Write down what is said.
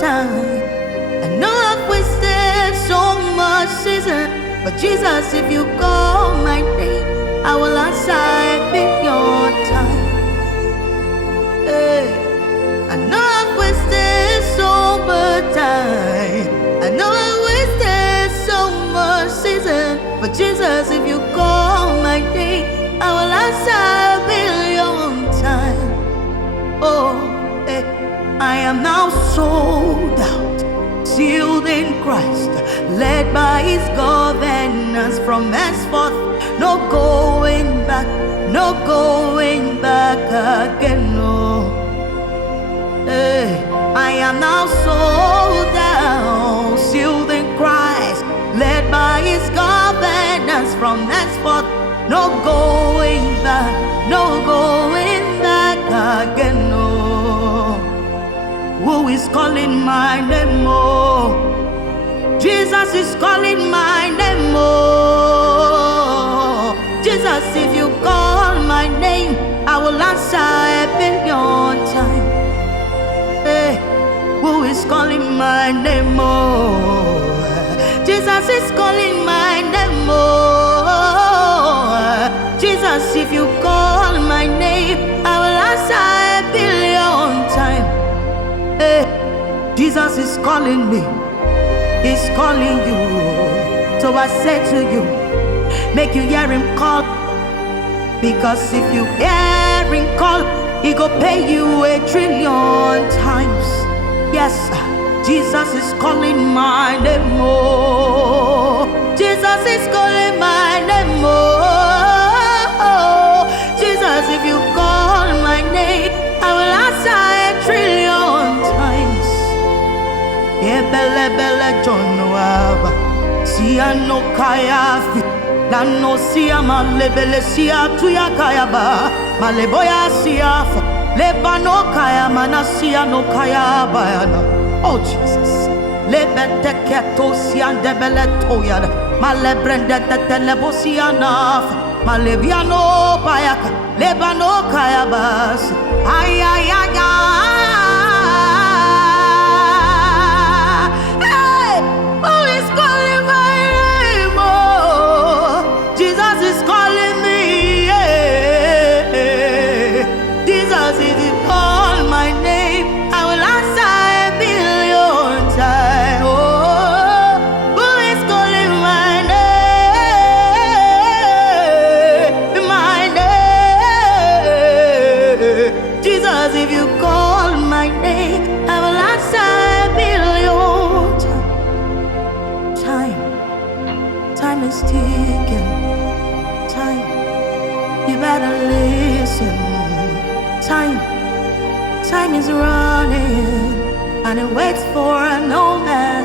time. I know I've wasted so much season, but Jesus, if you call my name, I will answer in your time. Hey, I know I've wasted so much time. I know I've wasted so much season, but Jesus, if you call my name, I will answer in your time. Oh, hey, I am now sold out, sealed in Christ, led by His governance from henceforth. No going back, no going back again. No, hey, I am now sold out, sealed in Christ, led by His governance from henceforth. No going back, no going back again. No. Who is calling my name? Oh, Jesus is calling my name. Oh, Jesus, if you call my name, I will answer in your time. Hey, who is calling my name? Oh, Jesus is calling my name. Oh, Jesus, if you call my name, I will answer a billion times. Hey, Jesus is calling me, He's calling you. So I say to you, make you hear Him call, because if you hear Him call, He go pay you 1,000,000,000 times. Yes, Jesus is calling my name. Oh, Jesus is calling my name. Oh, Jesus, if you call my name, I will answer 1,000,000,000 times. Yeah, belle belle John Waba, Sia no Kayafi, Nano Sia Malebele Sia Tuya Kayaba, Maleboya Sia, Lebano Kayamana Sia no Kayabayana. Oh Jesus, Lebete Keto Sia Debele Toyada, Malebrenda Telebosiana, Maleviano Bayaka, Lebano Kayabas, ay ay ay ay. Hey, who is calling my name? Oh, Jesus is calling me. Yeah. Jesus, if you call my name, I will answer 1,000,000,000 times. Oh, who is calling my name? My name. Jesus, if you call my name, I will answer 1,000,000,000 times. Time is ticking. Time, you better listen. Time is running, and it waits for no man.